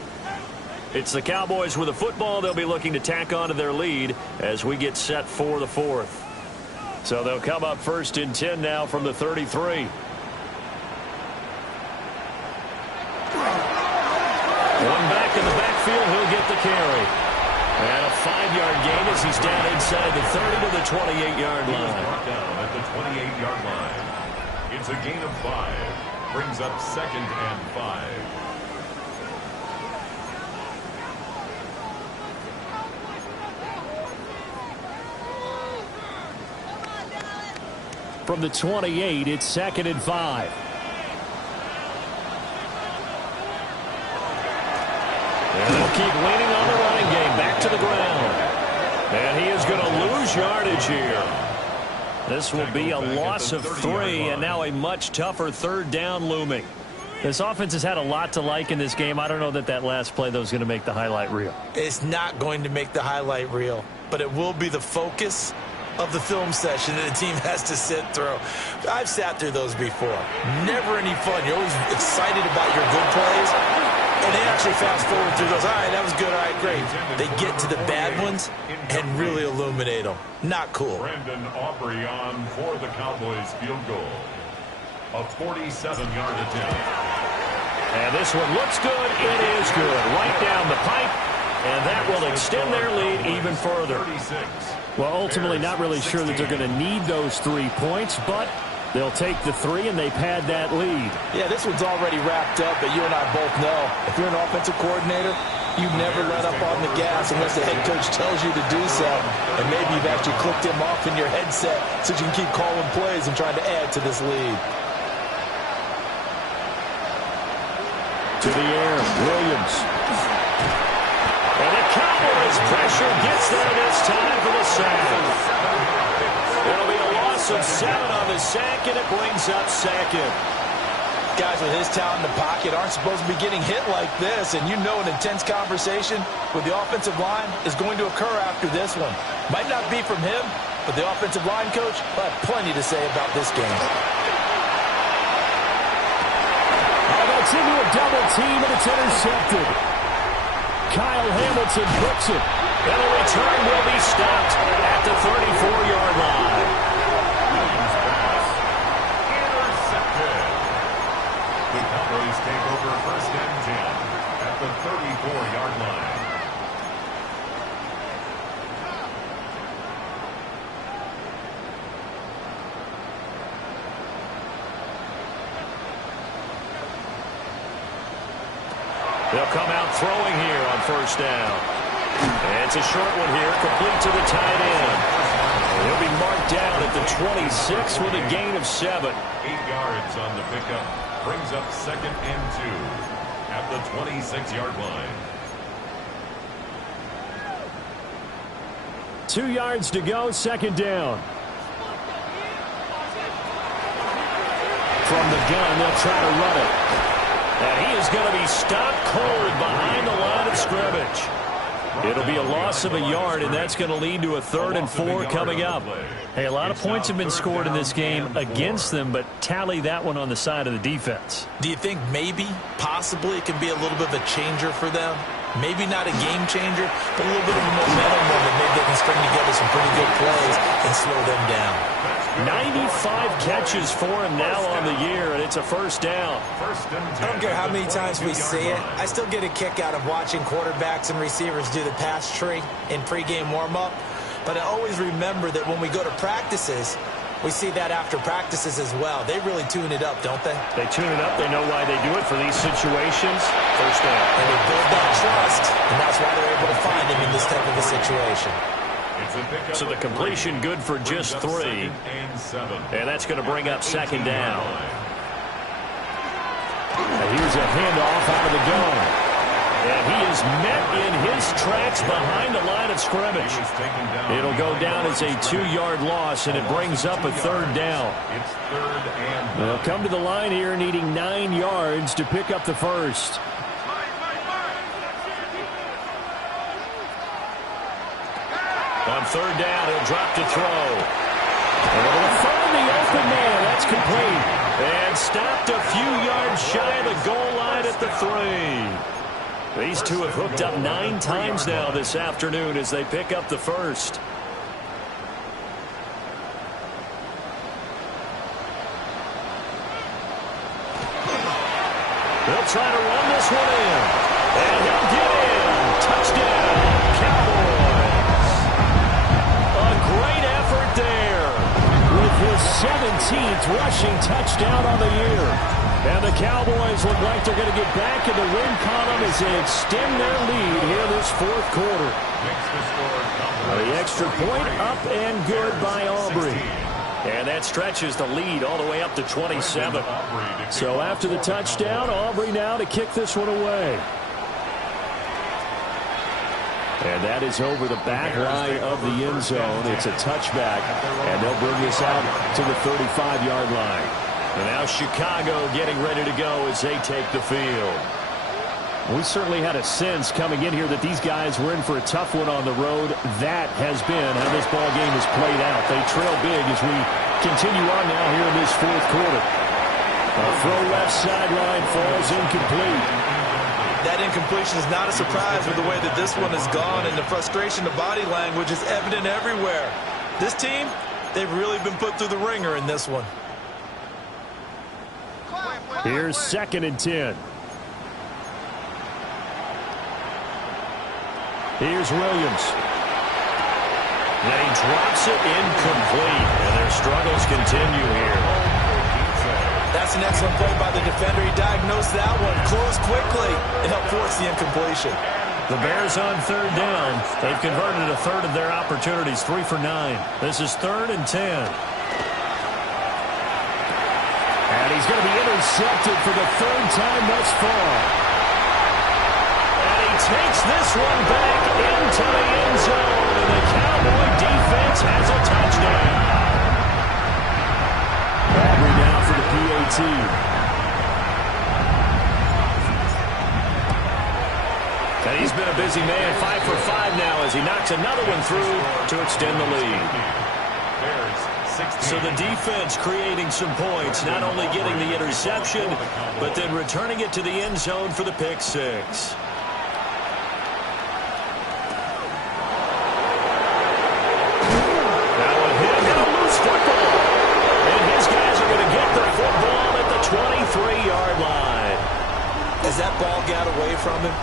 It's the Cowboys with the football. They'll be looking to tack onto their lead as we get set for the 4th. So they'll come up 1st and 10 now from the 33. One back in the backfield, he'll get the carry. And a 5-yard gain as he's down inside the 30 to the 28-yard line. Brought down at the 28-yard line. It's a gain of 5. Brings up 2nd and 5. From the 28, it's 2nd and 5. And they'll keep leaning on the running game. Back to the ground. And he is going to lose yardage here. This will be a loss of 3, and now a much tougher 3rd down looming. This offense has had a lot to like in this game. I don't know that that last play, though, is going to make the highlight reel. It's not going to make the highlight reel, but it will be the focus of the film session that the team has to sit through. I've sat through those before. Never any fun. You're always excited about your good plays, And they actually fast forward through those. All right, that was good. All right, great. They get to the bad ones and really illuminate them. Not cool. Brandon Aubrey on for the Cowboys field goal. A 47-yard attempt. And this one looks good. It is good. Right down the pipe. And that will extend their lead even further. 36. Well, ultimately not really sure that they're going to need those 3 points, but they'll take the 3 and they've had that lead. Yeah, this one's already wrapped up, but you and I both know if you're an offensive coordinator, you never let up on the gas unless the head coach tells you to do so. And maybe you've actually clicked him off in your headset so you can keep calling plays and trying to add to this lead. To the air, Williams. And the Cowboys pressure gets there this time for the sack. It'll be a loss of 7 on the sack, and it brings up second. Guys with his talent in the pocket aren't supposed to be getting hit like this, and you know an intense conversation with the offensive line is going to occur after this one. Might not be from him, but the offensive line coach will have plenty to say about this game. It's into a double team, and it's intercepted. Kyle Hamilton hooks it. And the return will be stopped at the 34-yard line. Williams pass. Intercepted. The Cowboys take over first and 10 at the 34-yard line. They'll come out throwing here on first down. And it's a short one here, complete to the tight end. He'll be marked down at the 26 with a gain of 7. 8 yards on the pickup. Brings up second and 2 at the 26-yard line. 2 yards to go, second down. From the gun, they'll try to run it. And he is going to be stopped cold behind the line of scrimmage. It'll be a loss of a yard, and that's going to lead to a 3rd and 4 coming up. Hey, a lot of points have been scored in this game against them, but tally that one on the side of the defense. Do you think maybe, possibly, it can be a little bit of a changer for them? Maybe not a game changer, but a little bit of a momentum one that maybe they can string together some pretty good plays and slow them down. 95 catches for him now on the year, and it's a first down. I don't care how many times we see it. I still get a kick out of watching quarterbacks and receivers do the pass tree in pregame warm-up. But I always remember that when we go to practices, we see that after practices as well. They really tune it up, don't they? They tune it up. They know why they do it for these situations. First down. And they build that trust, and that's why they're able to find him in this type of a situation. So the completion good for just 3. And that's going to bring up second down. And here's a handoff out of the gun. And he is met in his tracks behind the line of scrimmage. It'll go down as a 2-yard loss, and it brings up a 3rd down. It's 3rd and 9. They'll come to the line here needing 9 yards to pick up the first. On 3rd down, he'll drop to throw. And it'll find the open man. That's complete. And stopped a few yards shy of the goal line at the 3. These two have hooked up 9 times now this afternoon as they pick up the first. They'll try to run this one in. And he'll get in. Touchdown, Cowboys. A great effort there. With his 17th rushing touchdown on the year. And the Cowboys look like they're going to get back in the win column as they extend their lead here this 4th quarter. The extra point up and good by Aubrey. And that stretches the lead all the way up to 27. So after the touchdown, Aubrey now to kick this one away. And that is over the back line of the end zone. It's a touchback, and they'll bring this out to the 35-yard line. And now Chicago getting ready to go as they take the field. We certainly had a sense coming in here that these guys were in for a tough one on the road. That has been how this ball game has played out. They trail big as we continue on now here in this 4th quarter. A throw left sideline falls incomplete. That incompletion is not a surprise with the way that this one has gone, and the frustration, the body language is evident everywhere. This team, they've really been put through the ringer in this one. Here's 2nd and 10. Here's Williams. And he drops it incomplete, and their struggles continue here. That's an excellent play by the defender. He diagnosed that one, closed quickly, and helped force the incompletion. The Bears on 3rd down. They've converted a third of their opportunities, 3 for 9. This is 3rd and 10. And he's going to be intercepted for the 3rd time thus far. And he takes this one back into the end zone, and the Cowboy defense has a touchdown. Aubrey now for the PAT. And he's been a busy man, 5 for 5 now as he knocks another one through to extend the lead. So the defense creating some points, not only getting the interception, but then returning it to the end zone for the pick 6. Now with him going to lose football. And his guys are going to get the football at the 23-yard line. As that ball got away from him,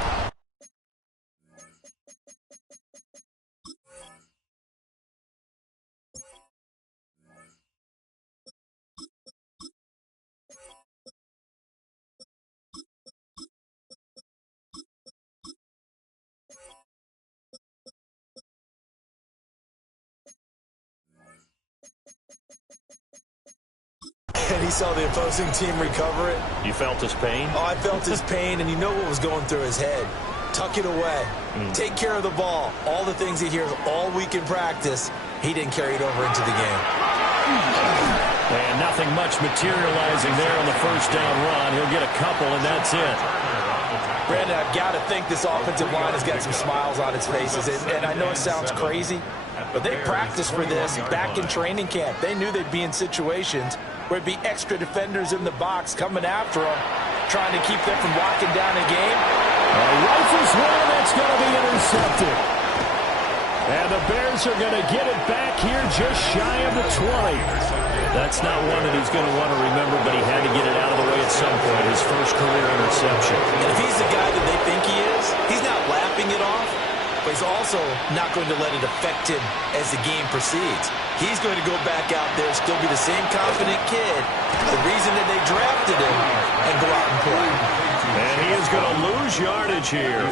and he saw the opposing team recover it. You felt his pain? Oh, I felt his pain, and you know what was going through his head. Tuck it away. Take care of the ball. All the things he hears all week in practice, he didn't carry it over into the game. And nothing much materializing there on the first down run. He'll get a couple, and that's it. Brandon, I've got to think this offensive line has got some smiles on its faces. And I know it sounds crazy, but they practiced for this back in training camp. They knew they'd be in situations where there'd be extra defenders in the box coming after them, trying to keep them from locking down a game. Rifles one, that's going to be intercepted. And the Bears are going to get it back here just shy of the 20. That's not one that he's going to want to remember, but he had to get it out of the way at some point, his first career interception. And if he's the guy that they think he is, he's not lapping it off, but he's also not going to let it affect him as the game proceeds. He's going to go back out there, still be the same confident kid, the reason that they drafted him, and go out and play. And he is going to lose yardage here.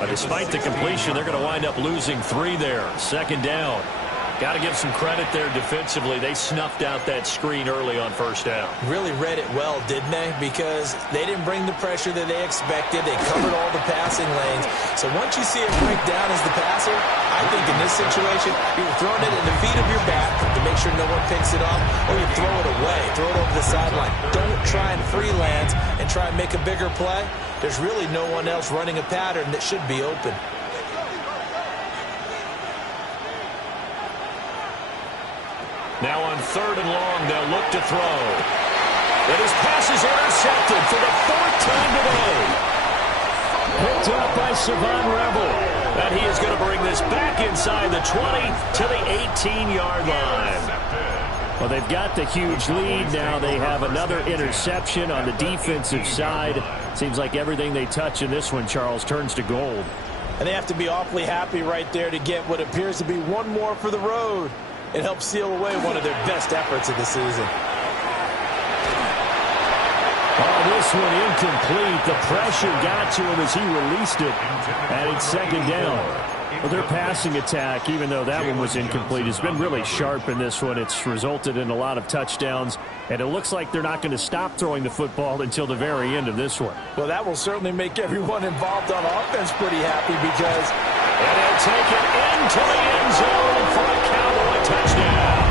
But despite the completion, they're going to wind up losing 3 there. 2nd down. Got to give some credit there defensively. They snuffed out that screen early on 1st down. Really read it well, didn't they? Because they didn't bring the pressure that they expected. They covered all the passing lanes. So once you see it break down as the passer, I think in this situation, you're throwing it in the feet of your back to make sure no one picks it up, or you throw it away, throw it over the sideline. Don't try and freelance and try and make a bigger play. There's really no one else running a pattern that should be open. Now on 3rd and long, they'll look to throw. And his pass is intercepted for the 4th time today. Picked up by Savon Rebel. And he is going to bring this back inside the 20 to the 18-yard line. Well, they've got the huge lead. Now they have another interception on the defensive side. Seems like everything they touch in this one, Charles, turns to gold. And they have to be awfully happy right there to get what appears to be one more for the road. It helps seal away one of their best efforts of the season. Oh, this one incomplete. The pressure got to him as he released it. And it's 2nd down. Well, their passing attack, even though that one was incomplete, has been really sharp in this one. It's resulted in a lot of touchdowns. And it looks like they're not going to stop throwing the football until the very end of this one. Well, that will certainly make everyone involved on offense pretty happy because... And he'll take it into the end zone for a Cowboy touchdown.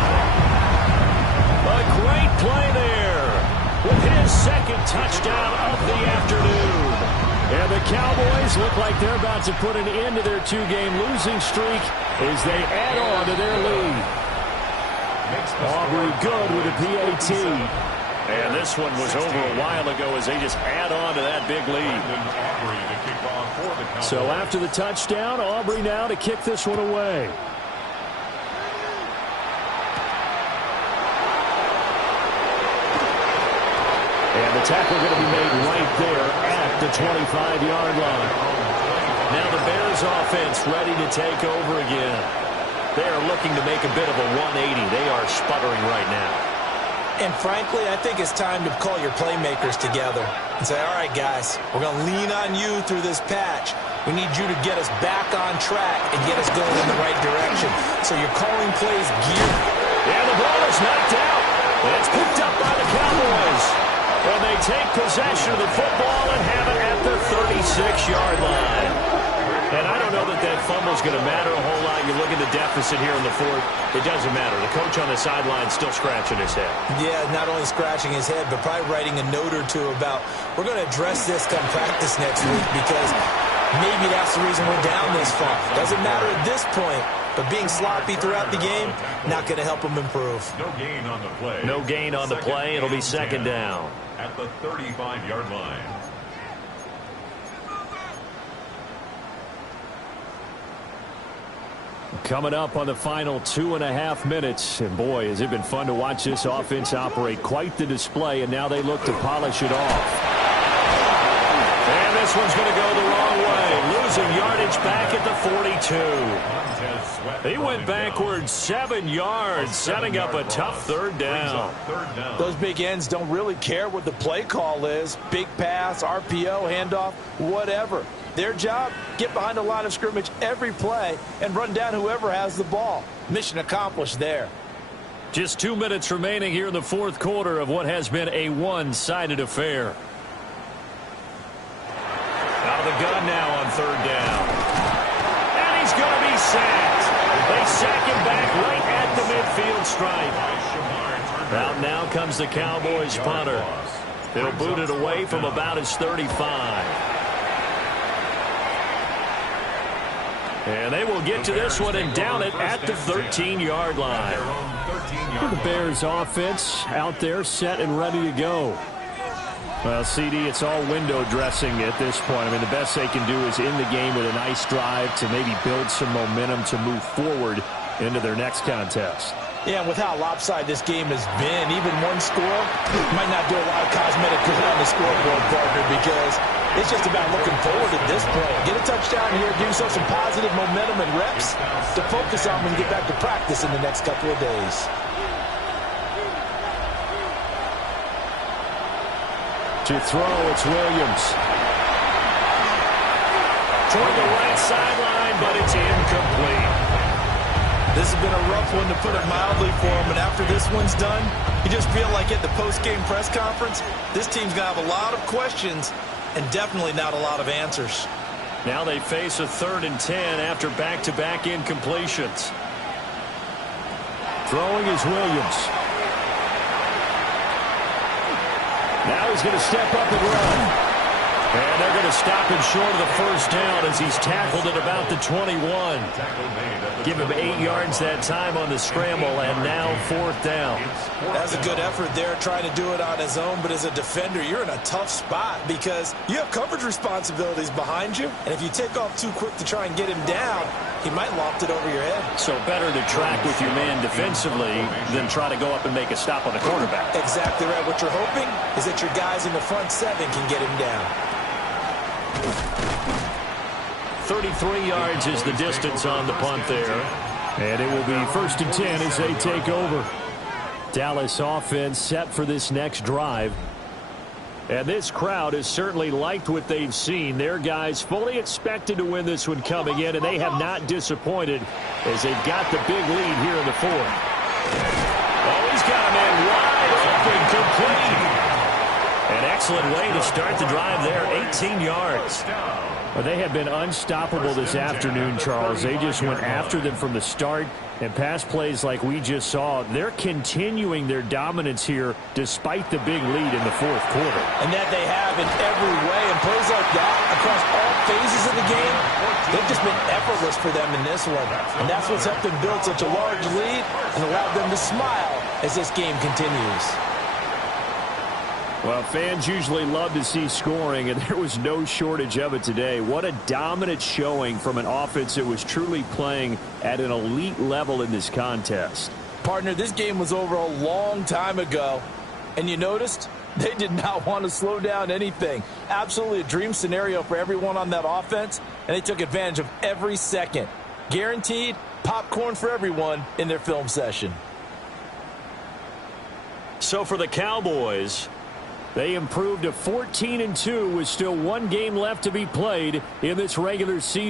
A great play there with his 2nd touchdown of the afternoon. And the Cowboys look like they're about to put an end to their 2-game losing streak as they add on to their lead. Aubrey good with a PAT. And this one was over a while ago as they just add on to that big lead. So after the touchdown, Aubrey now to kick this one away. And the tackle going to be made right there at the 25-yard line. Now the Bears offense ready to take over again. They are looking to make a bit of a 180. They are sputtering right now. And frankly, I think it's time to call your playmakers together and say, all right, guys, we're going to lean on you through this patch. We need you to get us back on track and get us going in the right direction. So you're calling plays geared. And the ball is knocked out. And it's picked up by the Cowboys. And they take possession of the football and have it at the 36-yard line. And I don't know that that fumble is going to matter a whole lot. You look at the deficit here in the fourth. It doesn't matter. The coach on the sideline still scratching his head. Yeah, not only scratching his head, but probably writing a note or two about, we're going to address this come practice next week because maybe that's the reason we're down this far. Doesn't matter at this point, but being sloppy throughout the game, not going to help them improve. No gain on the play. No gain on the play. It'll be second down. At the 35-yard line. Coming up on the final 2.5 minutes. And boy, has it been fun to watch this offense operate. Quite the display, and now they look to polish it off. And this one's going to go the wrong way. Losing yardage back at the 42. He went backwards 7 yards, setting up a tough third down. Those big ends don't really care what the play call is. Big pass, RPO, handoff, whatever. Their job, get behind the line of scrimmage every play and run down whoever has the ball. Mission accomplished there. Just 2 minutes remaining here in the fourth quarter of what has been a one-sided affair. Out of the gun now on third down. And he's going to be sacked. They sack him back right at the midfield stripe. Out now comes the Cowboys punter. He'll boot it away from about his 35. And they will get to this one and down it at the 13-yard line. The Bears offense out there set and ready to go. Well, CD, it's all window dressing at this point. I mean, the best they can do is in the game with a nice drive to maybe build some momentum to move forward into their next contest. Yeah, and with how lopsided this game has been, even one score might not do a lot of cosmetic good on the scoreboard, partner, because it's just about looking forward at this point. Get a touchdown here, give yourself some positive momentum and reps to focus on when you get back to practice in the next couple of days. To throw, it's Williams. Toward the right sideline, but it's incomplete. This has been a rough one, to put it mildly, for him. And after this one's done, you just feel like at the post-game press conference, this team's going to have a lot of questions and definitely not a lot of answers. Now they face a 3rd and 10 after back-to-back incompletions. Throwing is Williams. Now he's going to step up and run. And they're going to stop him short of the first down as he's tackled at about the 21. Give him 8 yards that time on the scramble, and now 4th down. That's a good effort there, trying to do it on his own. But as a defender, you're in a tough spot because you have coverage responsibilities behind you. And if you take off too quick to try and get him down, he might loft it over your head. So better to track with your man defensively than try to go up and make a stop on the quarterback. Exactly right. What you're hoping is that your guys in the front 7 can get him down. 33 yards is the distance on the punt there. And it will be 1st and 10 as they take over. Dallas offense set for this next drive. And this crowd has certainly liked what they've seen. Their guys fully expected to win this one coming in, and they have not disappointed as they've got the big lead here in the 4th. Oh, he's got a man wide open, complete. An excellent way to start the drive there, 18 yards. Well, they have been unstoppable this afternoon, Charles. They just went after them from the start, and pass plays like we just saw, they're continuing their dominance here despite the big lead in the 4th quarter. And that they have in every way, and plays like that across all phases of the game, they've just been effortless for them in this one. And that's what's helped them build such a large lead and allowed them to smile as this game continues. Well, fans usually love to see scoring, and there was no shortage of it today. What a dominant showing from an offense that was truly playing at an elite level in this contest. Partner, this game was over a long time ago, and you noticed they did not want to slow down anything. Absolutely a dream scenario for everyone on that offense, and they took advantage of every second. Guaranteed popcorn for everyone in their film session. So for the Cowboys, they improved to 14-2 with still one game left to be played in this regular season.